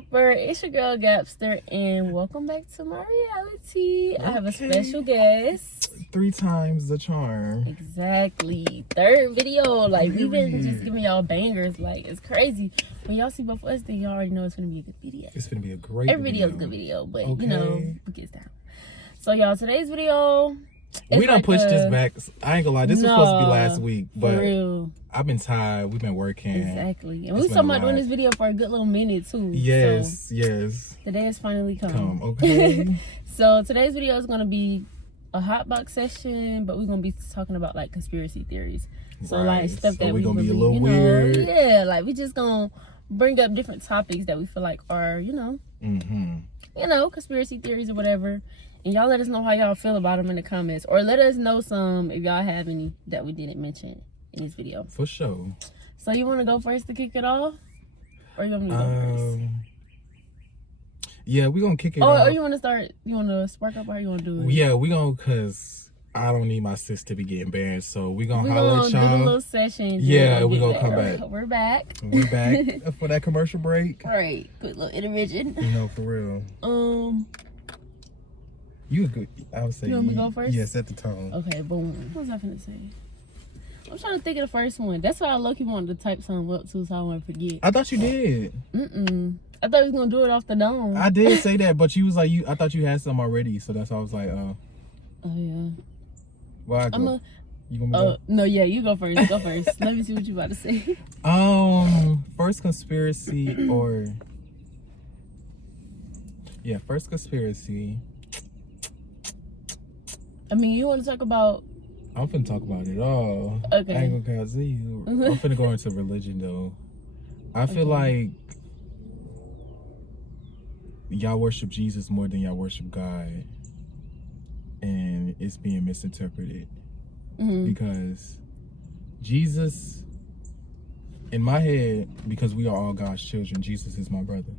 Upper? It's your girl Gapster, and welcome back to my reality. I have a special guest. 3 times the charm. Exactly. 3rd video. Like, we've been just giving y'all bangers. Like, it's crazy. When y'all see both of us, then y'all already know it's gonna be a good video. It's gonna be a great Every video is a good video, but you know, it gets down. So y'all, today's video, we done pushed this back. I ain't gonna lie, this was supposed to be last week, but for real. I've been tired. We've been working. Exactly. And we was talking about doing this video for a good little minute too. Yes, so yes. The day has finally come. Okay. So today's video is gonna be a hot box session, but we're gonna be talking about like conspiracy theories. So like stuff that we gonna really, be a little weird. Yeah, like we just gonna bring up different topics that we feel like are, conspiracy theories or whatever. And y'all let us know how y'all feel about them in the comments. Or let us know some if y'all have any that we didn't mention in this video. For sure. So you want to go first to kick it off? Or you want me to go first? Yeah, we're going to kick it off. Or you want to start, you want to spark up, or you want to do it? Yeah, we're going to, because I don't need my sis to be getting banned. So we're going to holler at y'all. We're going to do a little session. Yeah, we're going to come back. We're back. We're back for that commercial break. All right, good little intervention. For real. You good? I would say. You want me to go first? Yeah, set the tone. Okay, boom. What was I finna say? I'm trying to think of the first one. That's why I low-key wanted to type something up too, so I wouldn't forget. I thought you did. I thought we was gonna do it off the dome. I did say that, but you was like, I thought you had some already, so that's why I was like, oh yeah. Well, I go. You want me to go? No, yeah, you go first. Go first. Let me see what you about to say. First conspiracy first conspiracy. I mean, you want to talk about? I'm finna talk about it all. Okay. I ain't gonna see you. I'm finna go into religion though. I feel like y'all worship Jesus more than y'all worship God, and it's being misinterpreted because Jesus, in my head, because we are all God's children, Jesus is my brother.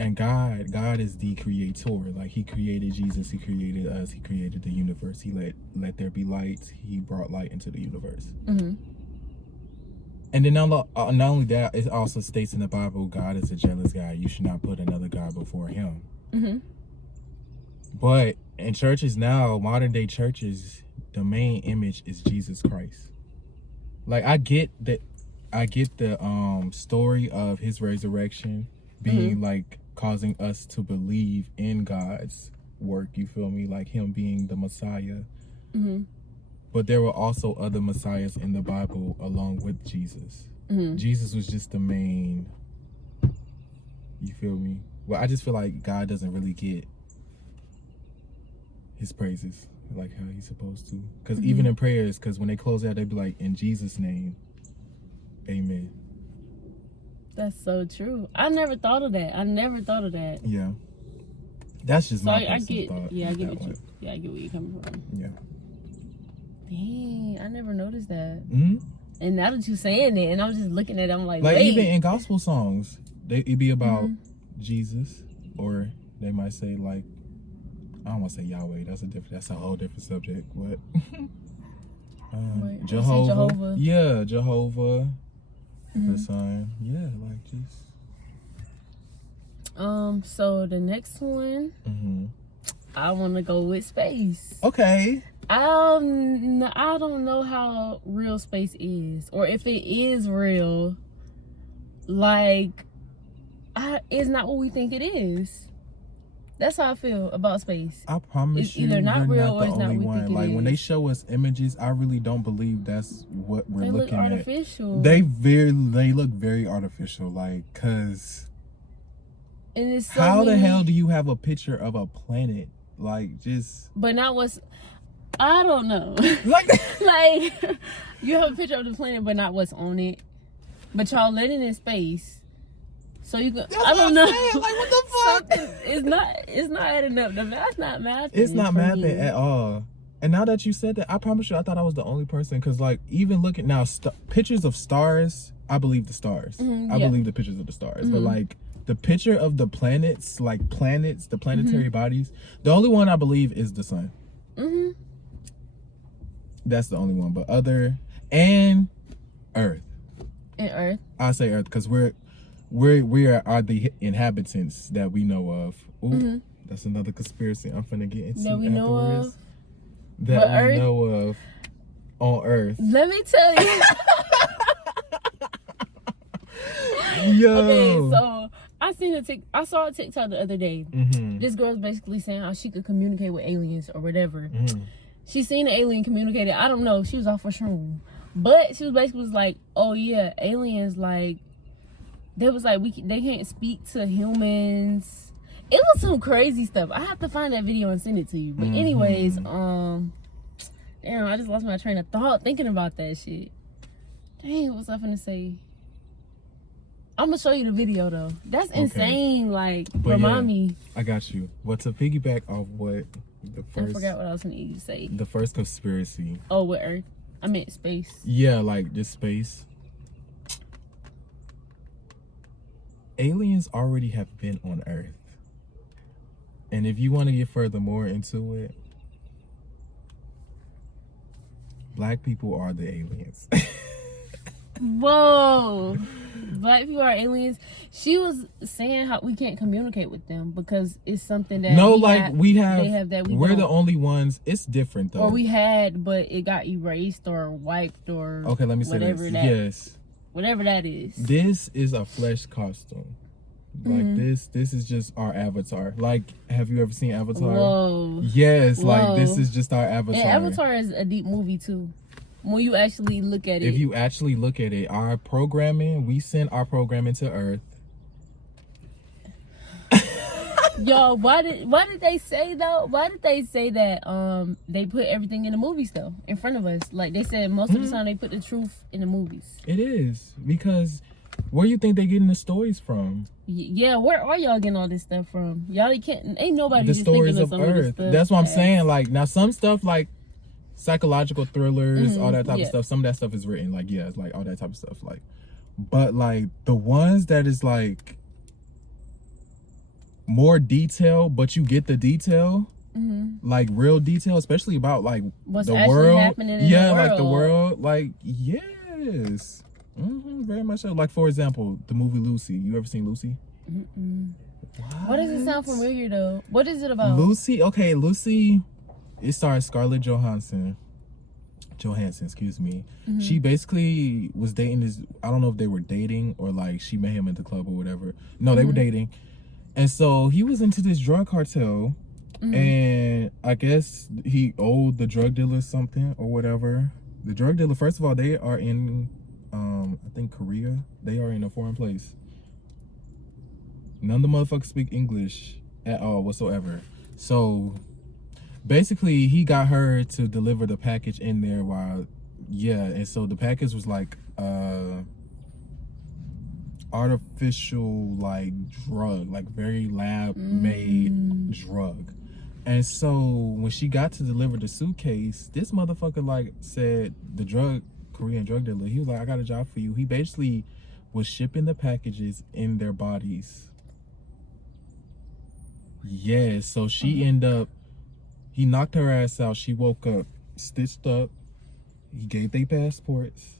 And God is the creator. Like, he created Jesus, he created us, he created the universe. He let there be light. He brought light into the universe. And then not only that, it also states in the Bible, God is a jealous God. You should not put another God before him. But in churches now, modern day churches, the main image is Jesus Christ. Like, I get the story of his resurrection being like causing us to believe in God's work, you feel me, like him being the Messiah. But there were also other messiahs in the Bible along with Jesus. Jesus was just the main, you feel me. Well, I just feel like God doesn't really get his praises like how he's supposed to, because even in prayers, because when they close out, they be like, in Jesus' name, amen. That's so true. I never thought of that. Yeah. That's just my personal thought. Yeah, I get what you're coming from. Yeah. Dang, I never noticed that. And now that you're saying it, and I'm just looking at it, I'm like wait. Even in gospel songs, it'd be about Jesus, or they might say like, I don't want to say Yahweh. That's a whole different subject. But Jehovah. Yeah, Jehovah. The Son. Yeah, like just. So the next one, I want to go with space. Okay. I don't know how real space is, or if it is real. Like, it's not what we think it is. That's how I feel about space. I promise it's either not real or it's not what we think it is. Like, when they show us images, I really don't believe that's what we're looking at. They look artificial. They look very artificial, like, cause. And it's so how the hell do you have a picture of a planet? Like, just. But not what's. I don't know. Like, like, you have a picture of the planet, but not what's on it. But y'all let it in space. So you go. I don't know. Like, what the fuck? It's not adding up. The math's not mathing. It's not mathing at all. And now that you said that, I promise you, I thought I was the only person. Because, like, even looking now, pictures of stars, I believe the stars. I believe the pictures of the stars. But, like, the picture of the planets, like planets, the planetary bodies, the only one I believe is the sun. That's the only one. But and Earth. And Earth. I say Earth because we are the inhabitants that we know of. Ooh, Mm-hmm. that's another conspiracy I'm finna get into That we know afterwards. of. That But we Earth- know of on Earth. Let me tell you. Yo. Okay, so I saw a TikTok the other day. Mm-hmm. This girl's basically saying how she could communicate with aliens or whatever. Mm-hmm. She seen an alien communicated. I don't know. She was off her shroom, but she was basically like, "Oh yeah, aliens like." They was like, they can't speak to humans. It was some crazy stuff. I have to find that video and send it to you. But anyways, damn, I just lost my train of thought thinking about that shit. Dang, what was I finna say? I'm gonna show you the video though. That's insane. Like, But remind me. I got you. But to piggyback off what the I first, forgot what I was gonna need to say. the first conspiracy. Oh, with Earth. I meant space. Yeah, like just space. Aliens already have been on Earth. And if you want to get further more into it, black people are the aliens. Whoa. Black people are aliens. She was saying how we can't communicate with them because it's something that No, we like have, we have, they have that we we're don't. the only ones. It's different though. Or we had, but it got erased or wiped or Okay, let me say whatever this. that Yes. whatever that is. This is a flesh costume. Like Mm-hmm. this is just our avatar. Like, have you ever seen Avatar? Whoa. Yes, like this Whoa. is just our avatar. And Avatar is a deep movie too. When you actually look at it. If you actually look at it, our programming, we send our programming to Earth. Yo, why did they say though? Why did they say that they put everything in the movies though in front of us? Like they said most of the time they put the truth in the movies. It is because where you think they getting the stories from? Yeah, where are y'all getting all this stuff from? Y'all can't. Ain't nobody The just thinking stories of of some of this Earth. stuff. That's what I'm that- saying. Like now, some stuff like psychological thrillers, all that type yeah. of stuff. Some of that stuff is written. Like yeah, it's like all that type of stuff. Like, but like the ones that is like more detail, but you get the detail. Like real detail, especially about like What's the actually world. happening in Yeah, the like the world. world. Like yes, very much so. Like for example, the movie Lucy. You ever seen Lucy? Why does it sound familiar though? What is it about? Lucy. Okay, Lucy. It stars Scarlett Johansson, excuse me. She basically was dating this. I don't know if they were dating or like she met him at the club or whatever. No, they were dating, and so he was into this drug cartel. And I guess he owed the drug dealer something or whatever. The drug dealer, first of all, they are in, I think Korea. They are in a foreign place. None of the motherfuckers speak English at all whatsoever. So basically, he got her to deliver the package in there while, yeah. And so the package was like, artificial like drug, like very lab made drug. And so when she got to deliver the suitcase, this motherfucker like said, the Korean drug dealer, he was like, I got a job for you. He basically was shipping the packages in their bodies. Yeah, so she ended up, he knocked her ass out. She woke up stitched up. He gave their passports.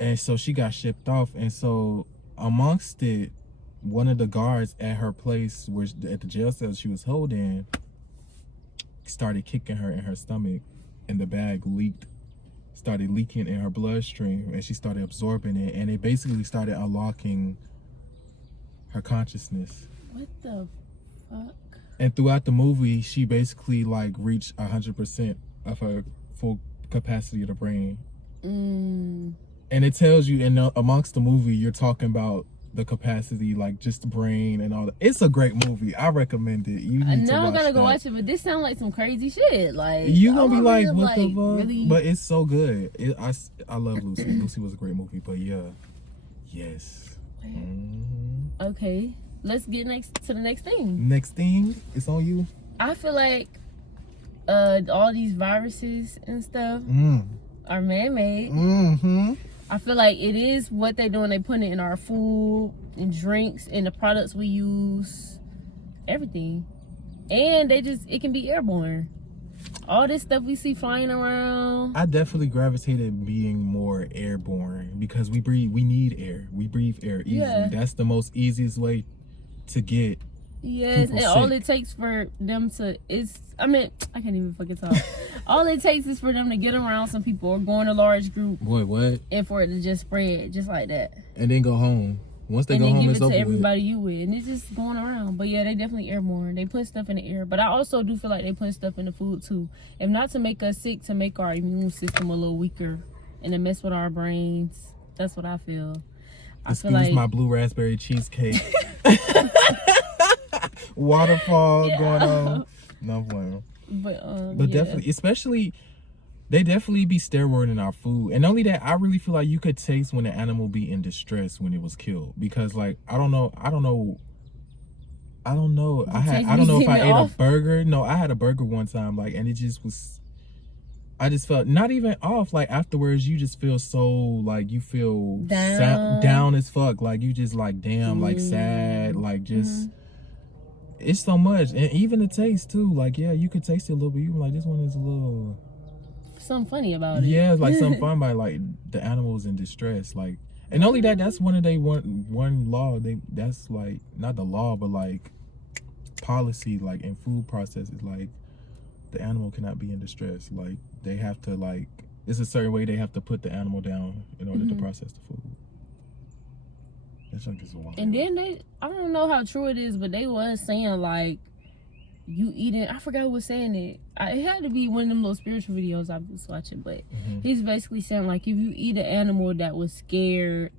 And so she got shipped off. And so amongst it, one of the guards at her place, at the jail cell she was holding, started kicking her in her stomach, and the bag started leaking in her bloodstream, and she started absorbing it, and it basically started unlocking her consciousness. What the fuck? And throughout the movie, she basically like reached 100% of her full capacity of the brain. And it tells you amongst the movie, you're talking about the capacity, like just the brain and all that. It's a great movie. I recommend it. You need to Now I watch gotta go that. watch it, but this sounds like some crazy shit. Like You gonna be I'm like, really, what the fuck? Really? But it's so good. I love Lucy. Lucy was a great movie. But yeah, yes. Okay, let's get to the next thing. Next thing, it's on you. I feel like all these viruses and stuff are man-made. I feel like it is what they're doing. They put it in our food and drinks and the products we use, everything. And it can be airborne. all this stuff we see flying around. I definitely gravitated being more airborne because we need air. We breathe air easily. Yeah. That's the most easiest way to get. Yes, and sick. all it takes for them to I can't even fucking talk. All it takes is for them to get around some people or go in a large group. Boy, what? And for it to just spread just like that. And then go home. Once they and go then home, give it's it over to with. everybody you with, and it's just going around. But yeah, they definitely airborne. They put stuff in the air, but I also do feel like they put stuff in the food too. If not to make us sick, to make our immune system a little weaker and to mess with our brains. That's what I feel. I feel like my blue raspberry cheesecake. Waterfall going on. No, I'm playing. But yeah. definitely, especially, they definitely be steroiding our food. And only that, I really feel like you could taste when the animal be in distress when it was killed. Because like, I don't know. I don't know if I ate a burger. No, I had a burger one time, like, and it just was, I just felt not even off. Like afterwards, you just feel so like you feel down as fuck. Like you just like damn, like sad, like just. It's so much, and even the taste too. Like, yeah, you could taste it a little bit. You were like, this one is a little something funny about it. Yeah, it's like something fun by like the animals in distress. Like, and only that. That's one of they one law. That's like not the law, but like policy. Like in food processes, like the animal cannot be in distress. Like they have to like it's a certain way they have to put the animal down in order to process the food. That junk is wild. And then I don't know how true it is, but they was saying like you eating, I forgot who was saying it. It had to be one of them little spiritual videos I was watching, but he's basically saying like if you eat an animal that was scared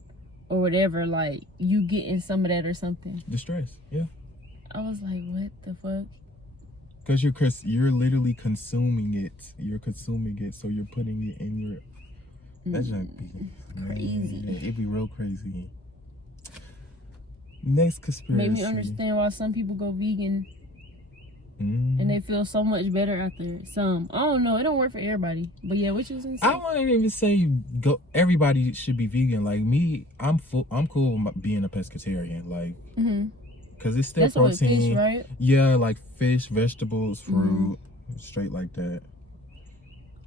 or whatever, like you getting some of that or something. Distress, yeah. I was like, what the fuck? Because you're literally consuming it. You're consuming it, so you're putting it in your. That junk be crazy. It'd be real crazy. Next conspiracy. Made me understand why some people go vegan and they feel so much better after some. I don't know. It don't work for everybody. But yeah, what you was saying? I wouldn't even say everybody should be vegan. Like me, I'm cool with being a pescatarian. Like, because it's still protein. Fish, right? Yeah, like fish, vegetables, fruit, straight like that.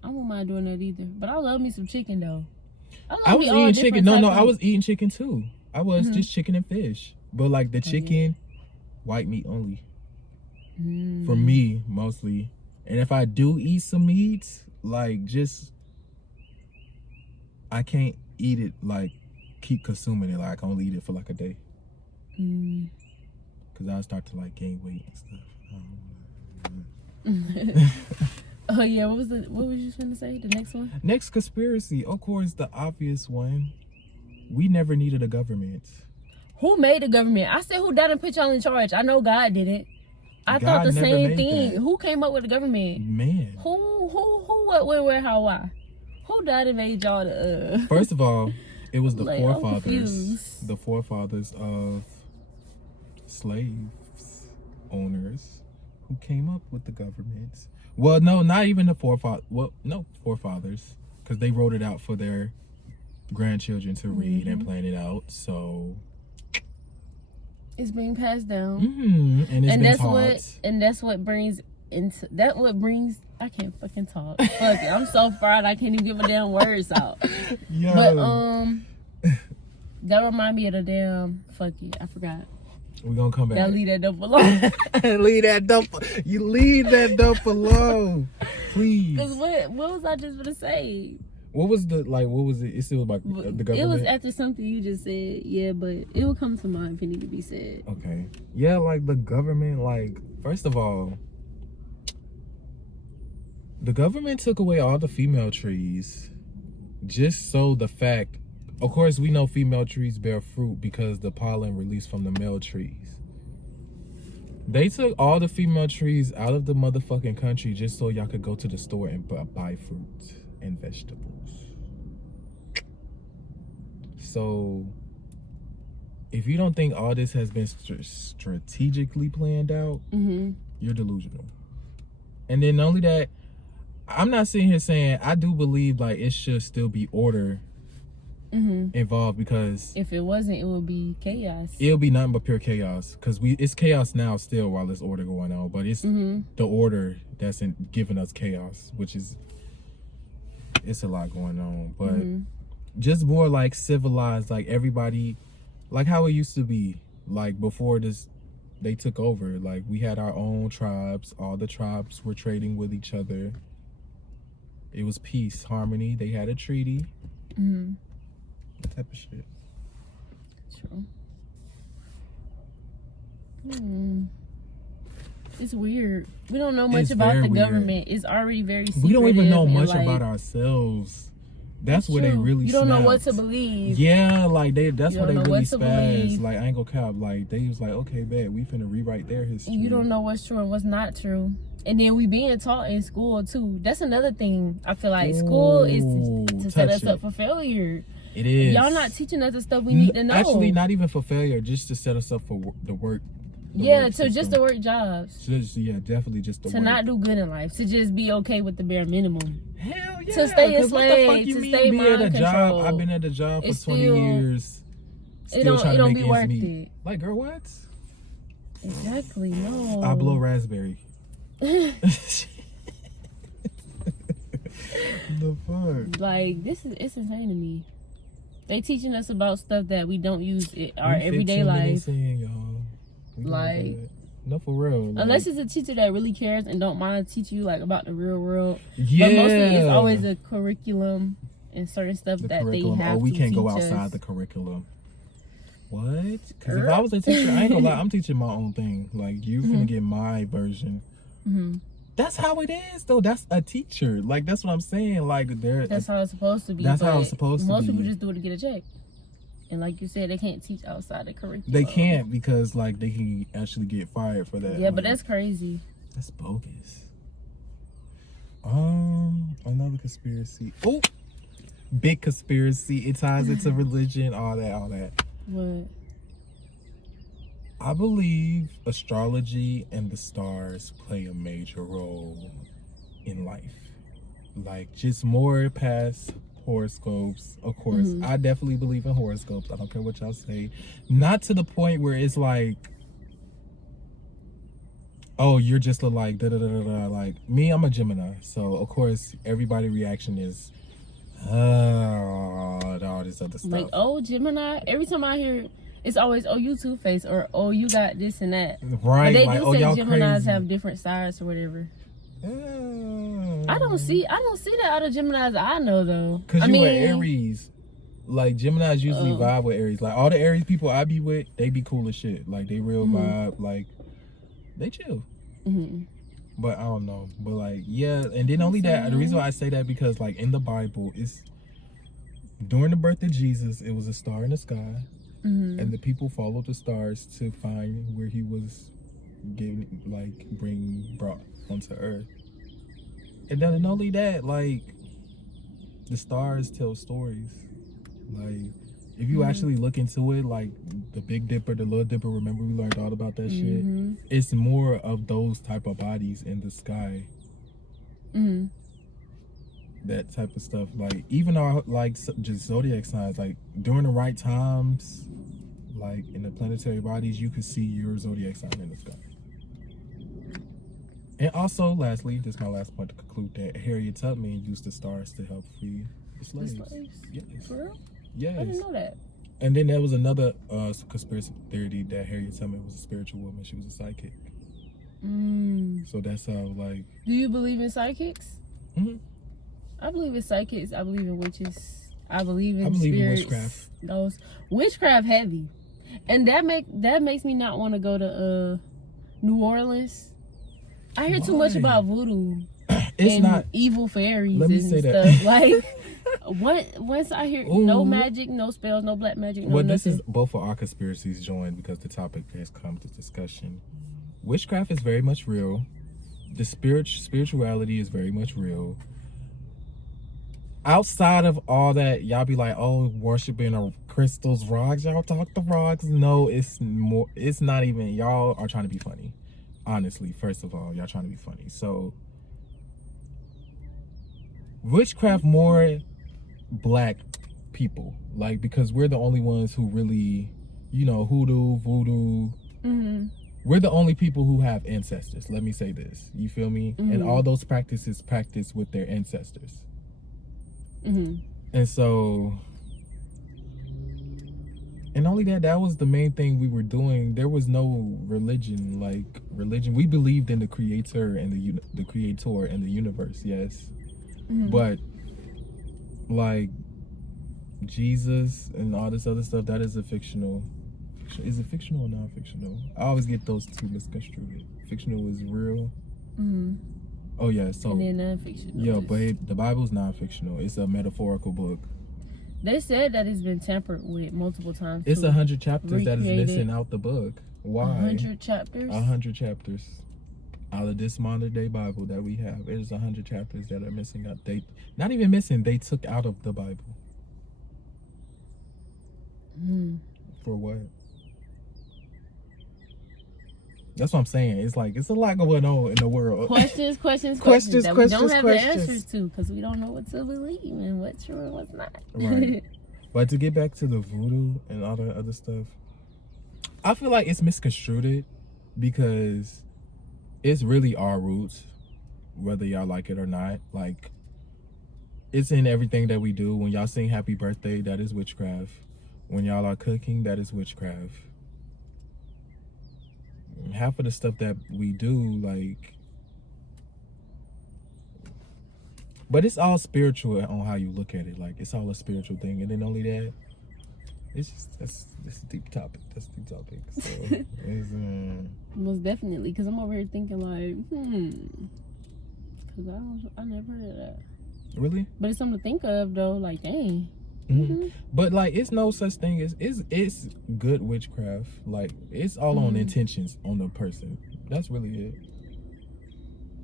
I won't mind doing that either. But I love me some chicken though. I was eating chicken. No, I was eating chicken too. I was just chicken and fish. But like the chicken, white meat only. For me, mostly. And if I do eat some meat, like just, I can't eat it, like keep consuming it. Like I can only eat it for like a day. Because I'll start to like gain weight and stuff. Oh yeah, what was you trying to say? The next one? Next conspiracy, of course, the obvious one. We never needed a government. Who made the government? I said who died and put y'all in charge. I know God did it. I thought the same thing. That. Who came up with the government? Man. Who, what, where, how, why? Who died and made y'all the First of all, it was the like, forefathers. The forefathers of slaves owners who came up with the government. Well, no, not even the forefathers. Well, no, forefathers. Because they wrote it out for their grandchildren to read and plan it out. So it's being passed down, and it's been taught. That's what brings I can't fucking talk. Fuck it, I'm so fried I can't even get my damn words out. Yo. But that remind me of the damn fuck it, I forgot. We're gonna come back. Y'all leave that dump alone. Leave that dump. You leave that dump alone, please. Cause what was I just gonna say? What was it? It still about the government? It was after something you just said, yeah, but it will come to mind if it need to be said. Okay. Yeah, like the government, like, first of all, the government took away all the female trees just so the fact, of course, we know female trees bear fruit because the pollen released from the male trees. They took all the female trees out of the motherfucking country just so y'all could go to the store and buy fruit and vegetables. So if you don't think all this has been strategically planned out, you're delusional. And then not only that, I'm not sitting here saying, I do believe like it should still be order involved, because if it wasn't, it would be chaos. It'll be nothing but pure chaos, because it's chaos now still while there's order going on, but it's the order that's giving us chaos, which is, it's a lot going on, but just more like civilized, like everybody, like how it used to be, like before they took over. Like we had our own tribes, all the tribes were trading with each other. It was peace, harmony. They had a treaty. That type of shit. True. It's weird. We don't know much about the government. It's already very secretive. We don't even know much about ourselves. That's where they really You don't know what to believe. Yeah, like that's where they really spaz. Like I ain't gonna cap. Like they was like, okay, bet we finna rewrite their history. You don't know what's true and what's not true. And then we being taught in school too. That's another thing. I feel like school is to set us up for failure. It is. Y'all not teaching us the stuff we need to know. Actually, not even for failure, just to set us up for the work. Just to work jobs. Definitely just to not do good in life. To just be okay with the bare minimum. Hell yeah. To stay a slave. To stay mind control. I've been at a job for 20 years. Still trying to make ends meet. Like, girl, what? Exactly. No. I blow raspberry. The fuck? Like, it's insane to me. They teaching us about stuff that we don't use in our everyday life. Like, no, for real. Like, unless it's a teacher that really cares and don't mind to teach you like about the real world. Yeah. But mostly it's always a curriculum and certain stuff that they have to we can't go teach outside us. The curriculum. What? Because if I was a teacher, I ain't gonna lie, I'm teaching my own thing. Like, you finna get my version. That's how it is, though. That's a teacher. Like, that's what I'm saying. Like, that's how it's supposed to be. That's how it's supposed to be. Most people just do it to get a check. And like you said, they can't teach outside the curriculum. They can't, because like they can actually get fired for that. Yeah, like, but that's crazy. That's bogus. Another conspiracy. Oh, big conspiracy. It ties into religion, all that. What? I believe astrology and the stars play a major role in life. Like, just more past horoscopes, of course. I definitely believe in horoscopes. I don't care what y'all say. Not to the point where it's like, oh, you're just like da da da da da. Like me, I'm a Gemini, so of course everybody reaction is all this other stuff. Like, oh, Gemini. Every time I hear, it's always, oh, you Two-Faced, or oh, you got this and that. Right? But they like, do oh, say y'all Geminis crazy. have different sides or whatever. I don't see that out of Geminis I know though. Cause you were Aries. Like Geminis usually vibe with Aries. Like all the Aries people I be with, they be cool as shit. Like they real vibe. Like they chill. But I don't know. But like yeah, and then only that. The reason why I say that because like in the Bible, it's during the birth of Jesus, it was a star in the sky, and the people followed the stars to find where he was brought onto earth. And then not only that, like the stars tell stories. Like if you actually look into it, like the Big Dipper, the Little Dipper, remember we learned all about that shit. It's more of those type of bodies in the sky. That type of stuff. Like even our like just zodiac signs, like during the right times, like in the planetary bodies, you could see your zodiac sign in the sky. And also, lastly, this is my last point to conclude, that Harriet Tubman used the stars to help free the slaves. Yes. For real? Yes. I didn't know that. And then there was another conspiracy theory that Harriet Tubman was a spiritual woman. She was a psychic. So that's how, like... Do you believe in psychics? I believe in psychics. I believe in witches. I believe in spirits. Witchcraft. Those witchcraft heavy. And that makes me not want to go to New Orleans. I hear too much about voodoo. It's and not evil fairies. Let me and say stuff. that. Like once I hear no magic, no spells, no black magic, no well, nothing. this is both of our conspiracies joined because the topic has come to discussion. Witchcraft is very much real. The spirituality is very much real. Outside of all that, y'all be like, oh, worshiping crystals, rocks. Y'all talk the rocks. No, it's more. It's not even. Y'all are trying to be funny. Honestly, first of all, y'all trying to be funny. So, witchcraft more black people, like, because we're the only ones who really, you know, hoodoo, voodoo. Mm-hmm. We're the only people who have ancestors. Let me say this. You feel me? Mm-hmm. And all those practices practice with their ancestors. Mm-hmm. And so, and only that was the main thing we were doing. There was no religion. We believed in the creator and the creator and the universe, yes. Mm-hmm. But like Jesus and all this other stuff, that is a fictional. Is it fictional or non-fictional? I always get those two misconstrued. Fictional is real. Mm-hmm. Oh yeah, so and then non-fictional. yeah, but the Bible's non-fictional. It's a metaphorical book. They said that it's been tampered with multiple times. It's 100 chapters that is recreate missing it. out the book. Why? 100 chapters. 100 chapters out of this modern day Bible that we have. It is 100 chapters that are missing out. They not even missing. They took out of the Bible. For what? That's what I'm saying. It's like it's a lot going on in the world. Questions that we don't have the answers to, because we don't know what to believe and what's true and what's not. Right. But to get back to the voodoo and all the other stuff, I feel like it's misconstrued because it's really our roots, whether y'all like it or not. Like, it's in everything that we do. When y'all sing happy birthday, that is witchcraft. When y'all are cooking, that is witchcraft. Half of the stuff that we do, like, but it's all spiritual on how you look at it. Like, it's all a spiritual thing. And then only that, it's just, that's a deep topic. That's a deep topic. So, it's, most definitely, because I'm over here thinking like, because I never heard of that. Really? But it's something to think of though. Like, dang. Mm-hmm. But like, it's no such thing as it's good witchcraft. Like, it's all on intentions on the person. That's really it.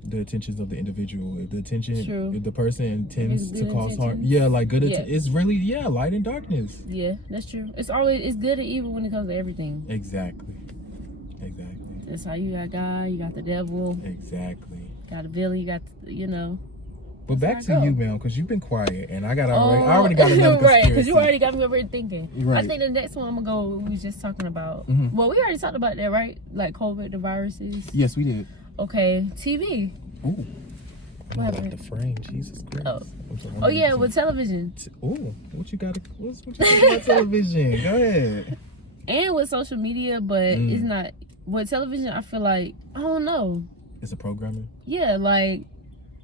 The intentions of the individual. If the person intends to cause harm, like good. It's really light and darkness. Yeah, that's true. It's good and evil when it comes to everything. Exactly. That's how you got God, you got the devil. Exactly. Got a villain, you got But back to you, man, because you've been quiet, and I already got another conspiracy. Right, because you already got me over here thinking. Right. I think the next one I'm gonna go. We was just talking about. Mm-hmm. Well, we already talked about that, right? Like COVID, the viruses. Yes, we did. Okay, TV. Ooh. What happened? The frame, Jesus Christ. Oh yeah, with television. Ooh, what you got about television? Go ahead. And with social media, but it's not. With television, I feel like I don't know. It's a programming. Yeah, like.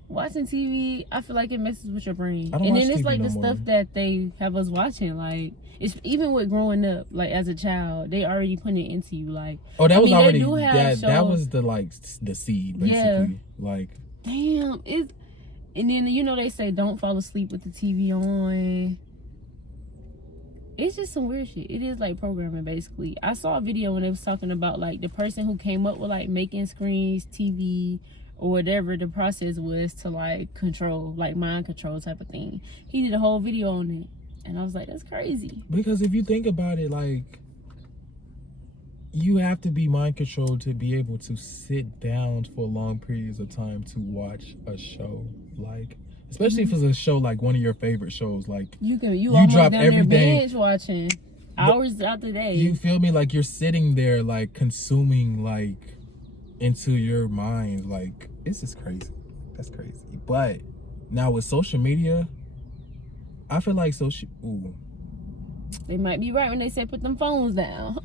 Watching TV, I feel like it messes with your brain. I don't and watch then it's TV like no the more. stuff that they have us watching. Like, it's even with growing up, like as a child, they already put it into you. Like, oh, that was already that was the seed, basically. Yeah. Like, damn, and then they say don't fall asleep with the TV on. It's just some weird shit. It is like programming, basically. I saw a video when they was talking about like the person who came up with like making screens, TV, or whatever the process was to like control, like mind control type of thing. He did a whole video on it, and I was like, that's crazy. Because if you think about it, like, you have to be mind controlled to be able to sit down for long periods of time to watch a show, like, especially if it's a show like one of your favorite shows. Like, you almost drop down everything, there binge watching hours out the day. You feel me? Like, you're sitting there like consuming like into your mind. Like, it's just crazy. That's crazy. But now with social media, I feel like they might be right when they say put them phones down.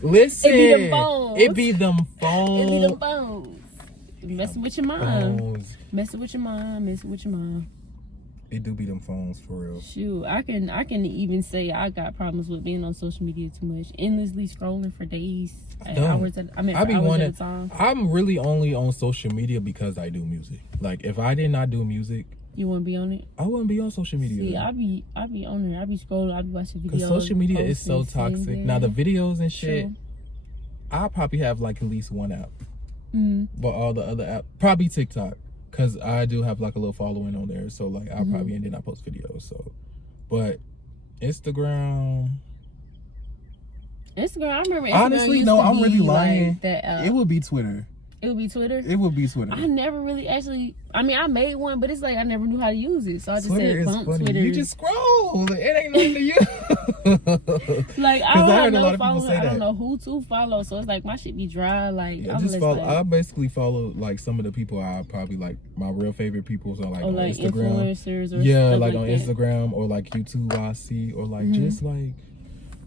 Listen, it be them phones. It be them phones. Messing with your mom. Messing with your mom. It do be them phones, for real. Shoot, I can even say I got problems with being on social media too much, endlessly scrolling for days, hours at a time. I'm really only on social media because I do music. Like, if I did not do music, you wouldn't be on it. I wouldn't be on social media. See, I be on there. I be scrolling. I be watching videos. Because social media is so toxic. Now the videos and shit, True. I'll probably have like at least one app. Mm-hmm. But all the other apps, probably TikTok. Because I do have like a little following on there, so like I'll probably and then I post videos. So, but Instagram, I remember. Instagram honestly, used no, to I'm be really lying. Like that, it would be Twitter. It would be Twitter. It would be Twitter. I never really actually. I mean, I made one, but it's like I never knew how to use it, so I just Twitter said is bump funny. Twitter. You just scroll. It ain't nothing to you. Like I don't have heard a lot no of people followers. say I don't that. know who to follow, so it's like my shit be dry. Like Yeah, I'm just just follow. like, I basically follow like some of the people I probably like. My real favorite people are like or on like Instagram. influencers or Yeah, stuff like on that. Instagram or like YouTube I see or like Mhm. just like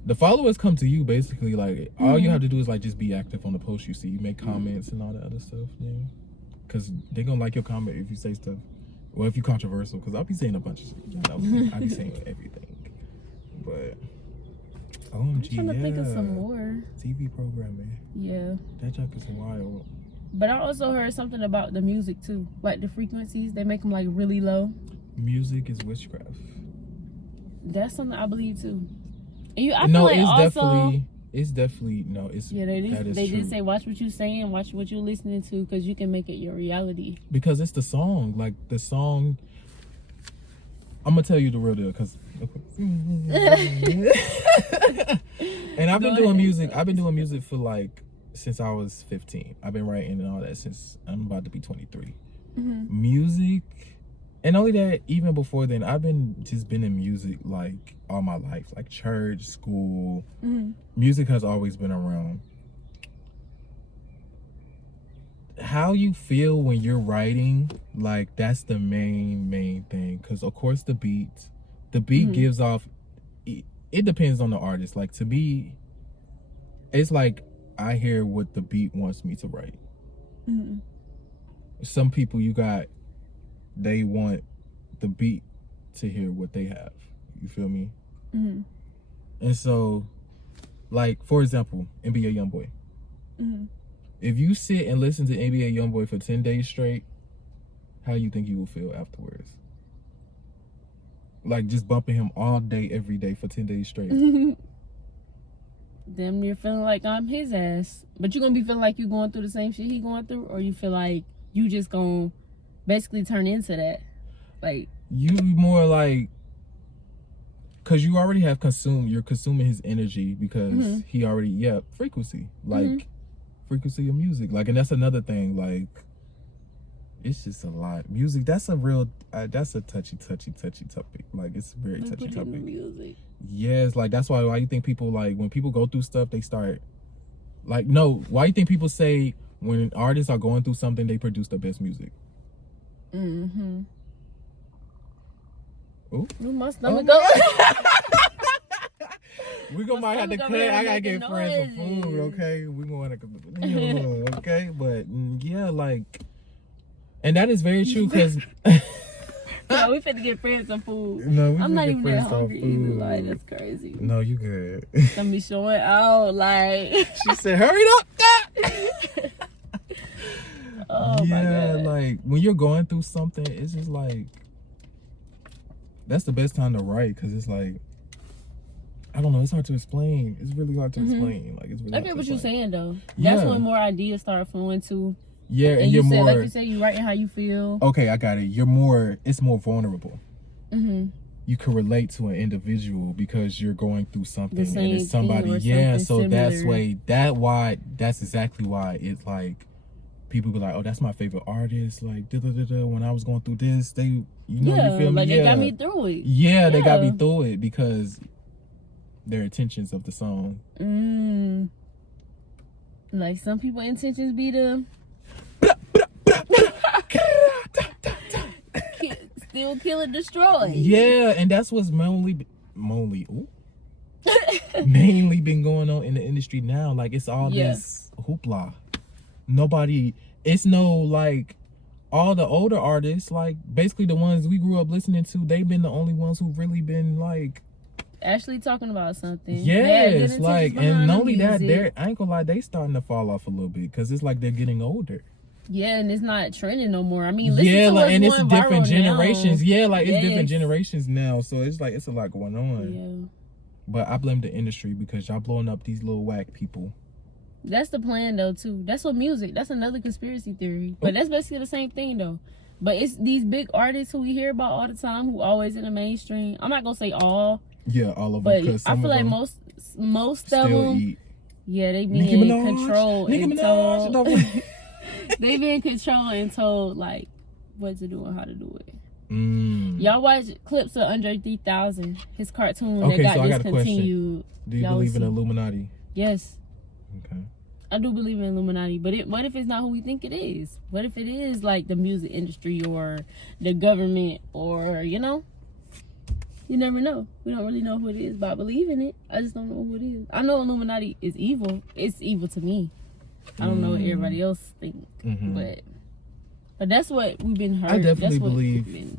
the followers come to you basically. Like all you Mhm. have to do is like just be active on the post you see. You make comments and all that other stuff. Yeah, because they gonna like your comment if you say stuff. Well, if you controversial, because I'll be saying a bunch of shit. You know, I be saying everything. But I'm OMG, trying to think of yeah. some more. TV programming. Yeah. That junk is wild. But I also heard something about the music too, like the frequencies. They make them like really low. Music is witchcraft. That's something I believe too. And I feel No, like it's also, definitely no. It's yeah, they that is did true. say watch what you're saying, watch what you're listening to, because you can make it your reality. Because it's the song. Like the song. I'm gonna tell you the real deal, because. And I've been Go doing ahead. music. I've been doing music for like since I was 15. I've been writing and all that since I'm about to be 23. Mm-hmm. Music, and only that, even before then, I've been in music like all my life, like church, school. Mm-hmm. Music has always been around. How you feel when you're writing, like that's the main thing. Because of course the beat Mhm. gives off. It depends on the artist. Like to me, it's like I hear what the beat wants me to write. Mm-hmm. Some people they want the beat to hear what they have. You feel me? Mm-hmm. And so, like for example, NBA YoungBoy. Mm-hmm. If you sit and listen to NBA YoungBoy for 10 days straight, how you think you will feel afterwards? Like just bumping him all day, every day for 10 days straight. Damn near feeling like I'm his ass. But you gonna be feeling like you going through the same shit he going through, or you feel like you just gonna basically turn into that? Like You more like, cause you already have you're consuming his energy because Mhm. he already, frequency. Like Mhm. frequency of music. Like, and that's another thing, like, it's just a lot. Music, that's a real, that's a touchy topic. Like, it's a very touchy put it in topic. music. Yes, like, that's why you think people, like, when people go through stuff, they start, like, no, why you think people say when artists are going through something, they produce the best music? Mm-hmm. Ooh. You my stomach Oh, go. We gonna might have to stomach cut. over here I gotta making get friends some food, noises. okay? We gonna okay, but yeah, like, and that is very true because Yeah, we finna get friends some food. no, we I'm not get even that friends some hungry either. food. Like that's crazy. No, you good. Gonna be showing out like. She said, "Hurry up!" Oh my Yeah, god. like when you're going through something, it's just like that's the best time to write because it's like I don't know. It's hard to explain. It's really hard to Mhm. explain. Like it's really. I hard get to what you're explain. saying though. That's Yeah. when more ideas start flowing too. Yeah, and you you're said, more. like you said, you writing how you feel. Okay, I got it. You're more. It's more vulnerable. Mm-hmm. You can relate to an individual because you're going through something The and same it's somebody. thing or Yeah, something so that's similar. that's exactly why it's like people be like, oh, that's my favorite artist. Like, when I was going through this, you Yeah, feel me? like Yeah. they got me through it. Yeah, they got me Yeah. through it because their intentions of the song. Like some people intentions be to still kill and destroy. Yeah, and that's what's mainly been going on in the industry now. Like it's all this hoopla. It's no like all the older artists, like basically the ones we grew up listening to, they've been the only ones who really been like Actually talking about something. yes, like, and not only that, they're I ain't gonna lie, they starting to fall off a little bit because it's like they're getting older. yeah, and it's not trending no more. I mean, listen Yeah, to like, what's and it's going different viral generations. now. Yeah, like it's different Yes. generations now, so it's like it's a lot going on. Yeah, But I blame the industry because y'all blowing up these little whack people. that's the plan though too. That's what music. That's another conspiracy theory, but that's basically the same thing though. But it's these big artists who we hear about all the time who always in the mainstream. I'm not gonna say all, Yeah, all of them. but Because I some feel of like them most of still them. eat. Yeah, they be Nicki in Minaj, control Nicki and Minaj, told. They've been controlled and told like what to do and how to do it. Mm. Y'all watch clips of Andre 3000, his cartoon Okay, that so I got got a question. discontinued. Do you Y'all believe in see. Illuminati? Yes, Okay. I do believe in Illuminati, but what if it's not who we think it is? What if it is like the music industry or the government or, you know? You never know. We don't really know who it is, but I believe in it. I just don't know who it is. I know Illuminati is evil. It's evil to me. I don't know what everybody else thinks, but that's what we've been heard. I definitely that's believe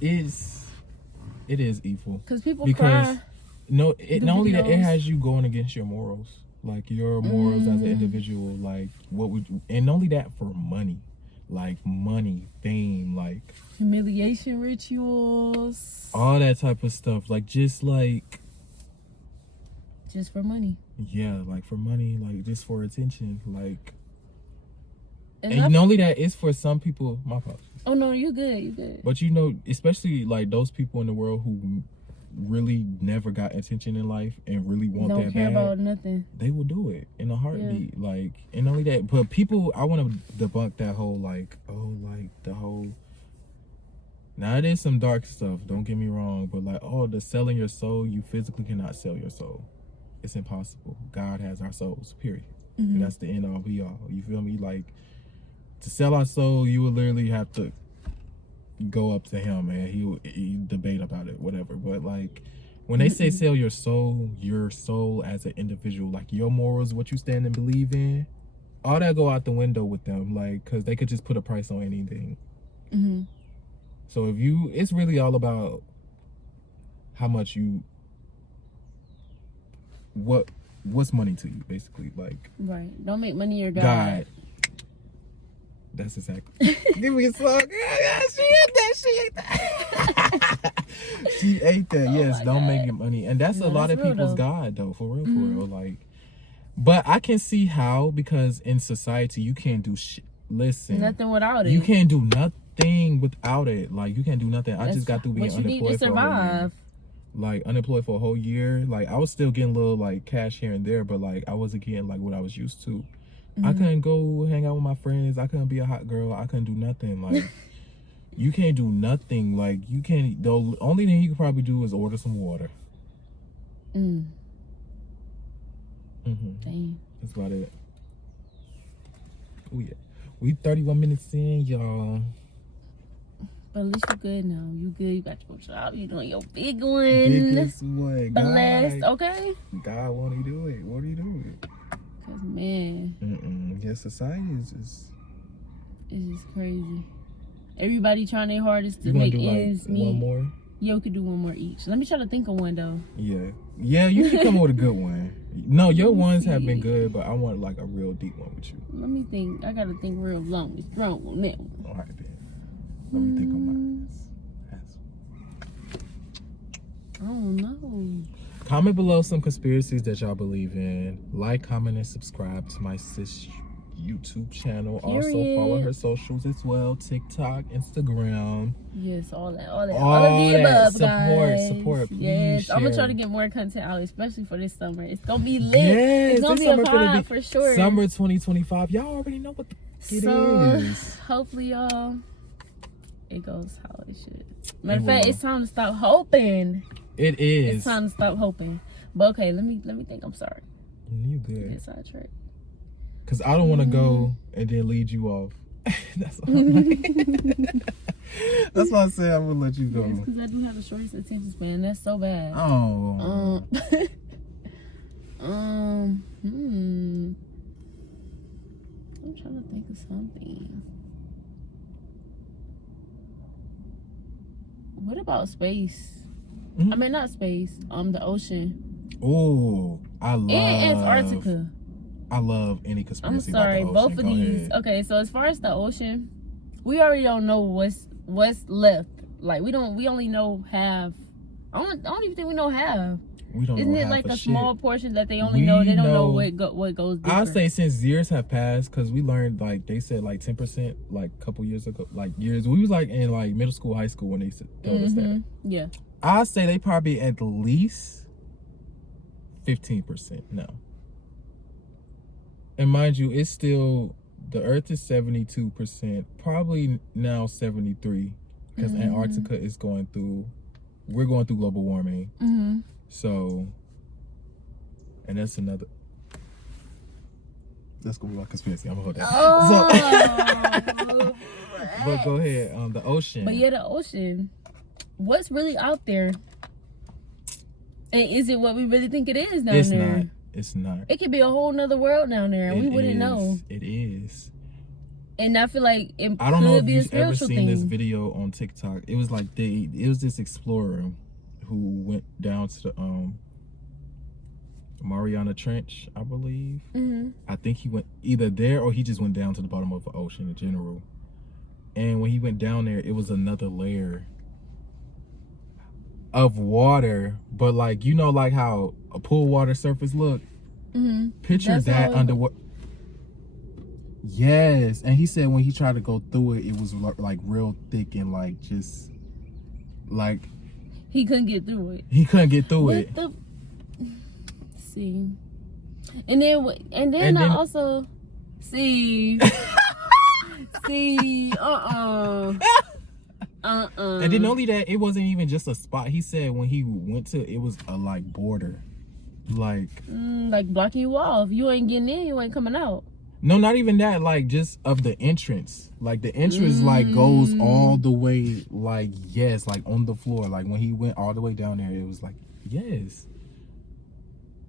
it is evil. Because people Because cry. no, it not only that, it videos. has you going against your morals, like your morals as an individual, like what would you, and not only that, for money, like money, fame, like Humiliation rituals. all that type of stuff, like just like Just for money. yeah, like for money, like just for attention, like And and not only that, it's for some people. My apologies. oh no, you good, you good. But you know, especially like those people in the world who really never got attention in life and really want Don't that care bad, about nothing. they will do it in a heartbeat. Like, and not only that, but people, I want to debunk that whole like, oh, like the whole. Now it is some dark stuff. Don't get me wrong, but like, oh, the selling your soul, you physically cannot sell your soul. It's impossible. God has our souls. Period. And that's the end all be all. You feel me? Like, to sell our soul, you would literally have to go up to him and he debate about it, whatever. But like when they say sell your soul as an individual, like your morals, what you stand and believe in, all that go out the window with them, like, because they could just put a price on anything. So if you, it's really all about how much you, what's money to you, basically. Like, Right. Don't make money your God. God. That's exactly. Give me a song. Yeah, she ate that. She ate that. Oh Yes, my don't God. make it money. And that's No, a lot that's of real, people's though. God, though. For real. Like, but I can see how, because in society, you can't do shit. Listen. Nothing without it. You can't do nothing without it. Like, you can't do nothing. I just got through being what you need unemployed to for a whole year. survive. Like, unemployed for a whole year. Like, I was still getting a little, like, cash here and there, but, like, I wasn't getting, like, what I was used to. I couldn't go hang out with my friends. I couldn't be a hot girl. I couldn't do nothing. Like, you can't do nothing. Like, you can't, the only thing you can probably do is order some water. Dang. That's about it. Oh, yeah. We 31 minutes in, y'all. But at least you good now. You good. You got your job. You doing your big one. Biggest one. Blessed. God, Okay. God won't he do it? Won't he do it? Cause man, Yeah, society is just... it's just crazy. Everybody trying their hardest to You want make to do, like, ends meet. one more? Yeah, we could do one more each. Let me try to think of one though. Yeah. Yeah, you need to come up with a good one. No, your Let me ones have been see. good, but I want, like, a real deep one with you. Let me think. I gotta think real long and strong on that one. All right, then. Let me think on mine. I don't know. Comment below some conspiracies that y'all believe in. Like, comment, and subscribe to my sis YouTube channel. Also follow Period. her socials as well. TikTok, Instagram. Yes, all that. All All of the that. above, guys. Support. Please Yes, I'm gonna try share. to get more content out, especially for this summer. It's gonna be lit. Yes, it's gonna this be a summer finna vibe be for sure. Summer 2025. Y'all already know what the it So is. hopefully, y'all, it goes how it should. Matter of It fact, will. it's time to stop hoping. It It's is. time to stop hoping. But okay, let me think. I'm sorry. You good. Get sidetracked. Because I don't want to go and then lead you off. That's all. That's why I say I'm going to let you go. Yes, because I do have the shortest attention span. That's so bad. Oh. I'm trying to think of something. What about space? I mean, not space. The ocean Oh, I love and Antarctica. I love any I'm conspiracy. sorry, about the both ocean. of Go these. ahead. Okay, so as far as the ocean, we already don't know what's left. Like we only know half. I don't even think we know half. We don't Isn't know it half like of a shit. small portion that they only We know? They don't know know- what goes deeper. I'll say since years have passed, because we learned, like, they said, like, 10%, like, a couple years ago, like, years. We was, like, in, like, middle school, high school when they told us that. Yeah. I'll say they probably at least 15% now. And mind you, it's still The Earth is 72%, probably now 73, because Antarctica is going through. We're going through global warming. So, and that's another. That's gonna be my conspiracy. I'm gonna hold that. Oh, but go ahead. The ocean. But yeah, the ocean. What's really out there? And is it what we really think it is down there? It's not. It could be a whole nother world down there, and we wouldn't know. It is. And I feel like it I don't know could if be a you've ever spiritual seen thing. this video on TikTok. It was like it was this explorer who went down to the Mariana Trench, I believe. I think he went either there or he just went down to the bottom of the ocean in general. And when he went down there, it was another layer of water, but like, you know, like how a pool water surface look. Picture That's that how underwater. Yes, and he said when he tried to go through it, it was like real thick and like just like he couldn't get through it. he couldn't get through it. See, and then I also see. See, And then only that, it wasn't even just a spot. He said when he went to, it was a like border, like blocking you off. You ain't getting in, you ain't coming out. no, not even that. Like just of the entrance, like the entrance like goes all the way, like yes, like on the floor. Like when he went all the way down there, it was like yes.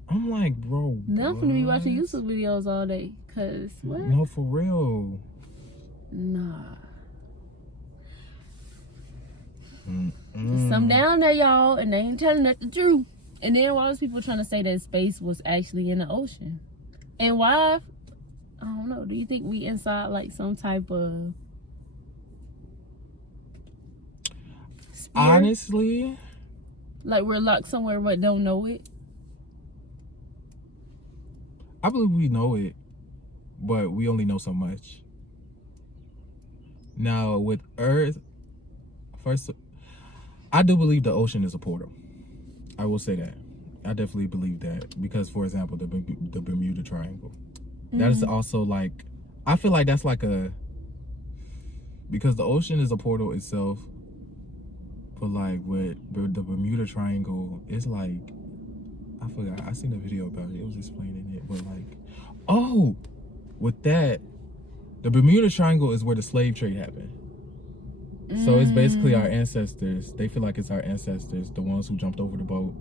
I'm like, bro. Now I'm gonna be watching YouTube videos all day, cause what? No, for real. Nah. Some down there, y'all, and they ain't telling us the truth. And then why was people trying to say that space was actually in the ocean? And why? I don't know. Do you think we inside like some type of spirit? Honestly, like we're locked somewhere but don't know it? I believe we know it, but we only know so much. Now with Earth, first, I do believe the ocean is a portal. I will say that. I definitely believe that because, for example, the Bermuda Triangle. That is also like, I feel like that's like because the ocean is a portal itself, but like with the Bermuda Triangle, it's like, I forgot. I seen a video about it. It was explaining it, but like, oh, with that, the Bermuda Triangle is where the slave trade happened. So it's basically our ancestors. They feel like it's our ancestors, the ones who jumped over the boat.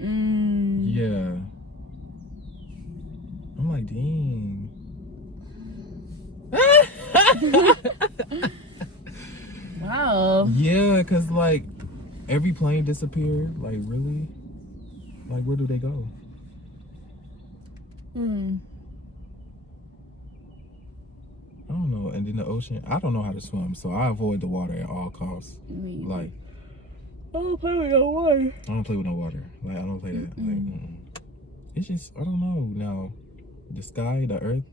Yeah. I'm like, dang. Wow. Yeah, because like every plane disappeared. Like, really? Like, where do they go? I don't know. And then the ocean, I don't know how to swim, so I avoid the water at all costs. Like, I don't play with no water. I don't play with no water. Like, I don't play that. Like, it's just, I don't know. Now, the sky, the earth,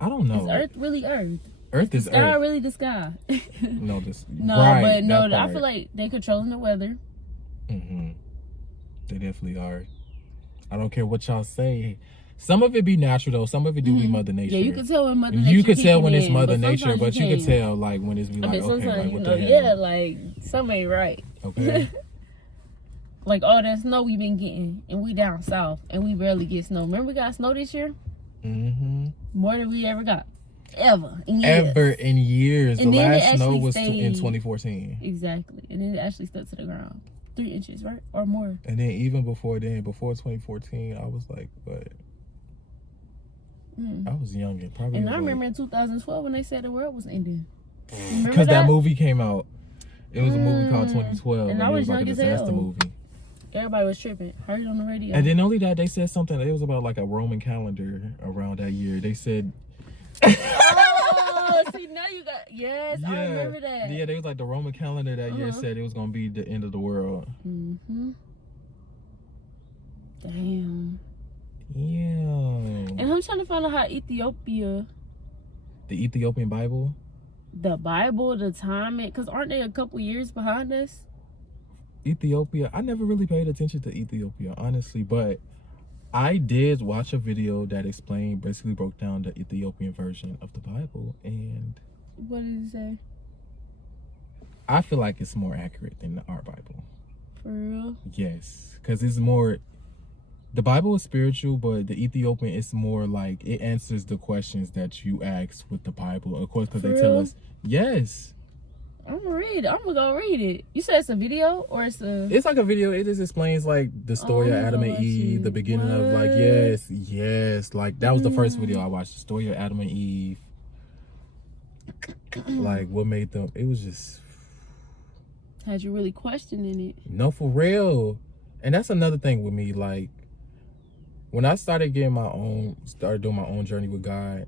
I don't know. Is Earth really Earth? Earth is Sky Earth. really the sky? No, this. No, right, but no, that I part. feel like they controlling the weather. They definitely are. I don't care what y'all say. Some of it be natural though. Some of it do be Mother Nature. Yeah, you can tell when Mother Nature. You can tell when it's kicking in, Mother but Nature, sometimes but you can can't. tell like when it's be like, okay, sometimes like you what know, the hell? yeah, like something ain't right. Okay. Like all that snow we been getting, and we down south, and we barely get snow. Remember we got snow this year? More than we ever got, ever in years. Ever in years. And the then it last snow actually was in stayed. 2014. Exactly, and then it actually stuck to the ground, 3 inches, right, or more. And then even before then, before 2014, I was like, what? I was young and probably. And I remember in 2012 when they said the world was ending. Because that movie came out. It was a movie called 2012, And and I it was was like a young as disaster hell. movie. Everybody was tripping. Heard it on the radio. And then only that they said something. It was about like a Roman calendar around that year. They said. Oh, see now you got I remember that. Yeah, they was like the Roman calendar that year said it was gonna be the end of the world. Damn. Yeah. And I'm trying to find out how Ethiopia, The Ethiopian Bible. the Bible, the time, because aren't they a couple years behind us? Ethiopia. I never really paid attention to Ethiopia, honestly, but I did watch a video that basically broke down the Ethiopian version of the Bible, and What did it say? I feel like it's more accurate than our Bible. For real? Yes, because it's more. The Bible is spiritual, but the Ethiopian is more like it answers the questions that you ask with the Bible. Of course, because For they tell real? us yes. I'm gonna read it. I'm gonna go read it. You said it's a video or it's a? It's like a video. It just explains like the story of Oh, Adam and I Eve, see. the beginning of like What? yes. Like that was the first video I watched. The story of Adam and Eve. Like what made them? It was just Had you really questioning it? no, for real. And that's another thing with me. Like when I started doing my own journey with God.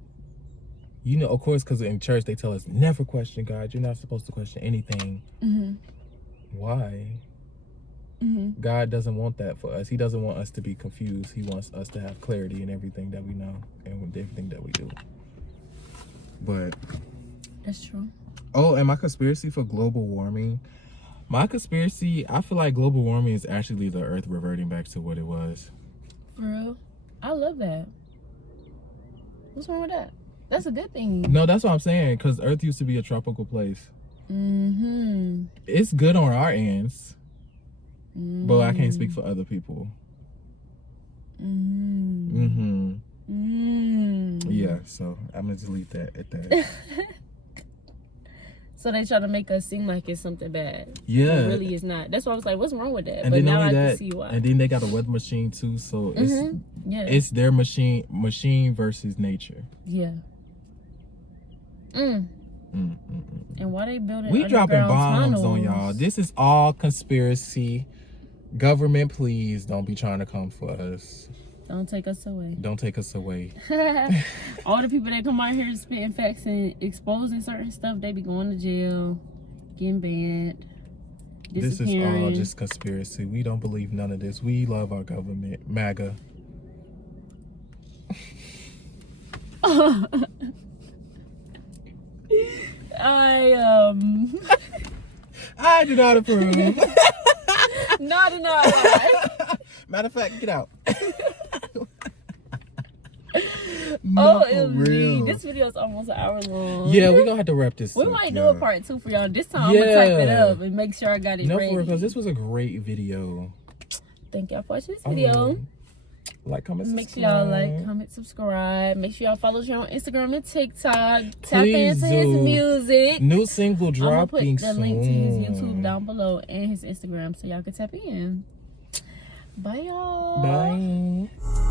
You know, of course, because in church they tell us never question God. You're not supposed to question anything. Mm-hmm. Why? Mm-hmm. God doesn't want that for us. He doesn't want us to be confused. He wants us to have clarity in everything that we know and with everything that we do. But That's true. oh, and my conspiracy for global warming. My conspiracy, I feel like global warming is actually the Earth reverting back to what it was. For real? I love that. What's wrong with that? That's a good thing. No, that's what I'm saying. Because Earth used to be a tropical place. Mm-hmm. It's good on our ends. But I can't speak for other people. Mm-hmm. Yeah, so I'm gonna just leave that at that. So they try to make us seem like it's something bad. Yeah. It really is not. That's why I was like, what's wrong with that? And But then now only I that, can see why. and then they got a weather machine too. So Yeah. it's their machine versus nature. Yeah. And why they building We dropping underground bombs on y'all. tunnels? This is all conspiracy. Government, please don't be trying to come for us. Don't take us away. Don't take us away. All the people that come out here spitting facts and exposing certain stuff, they be going to jail, getting banned, This is all disappearing. just conspiracy. We don't believe none of this. We love our government. MAGA. I do not approve. No. Matter of fact, get out. Oh, for it was real. This video is almost an hour long. Yeah, we're gonna have to wrap this We up. might do yeah. a part 2 for y'all. This time I'm gonna type it up and make sure I got it No, ready. for real, because this was a great video. Thank y'all for watching this video. Like, comment, Make sure subscribe. y'all like, comment, subscribe. Make sure y'all follow you on Instagram and TikTok. Tap Please into his do. music. New single I'm gonna put dropping the link to his soon. YouTube down below and his Instagram so y'all can tap in. Bye y'all. Bye.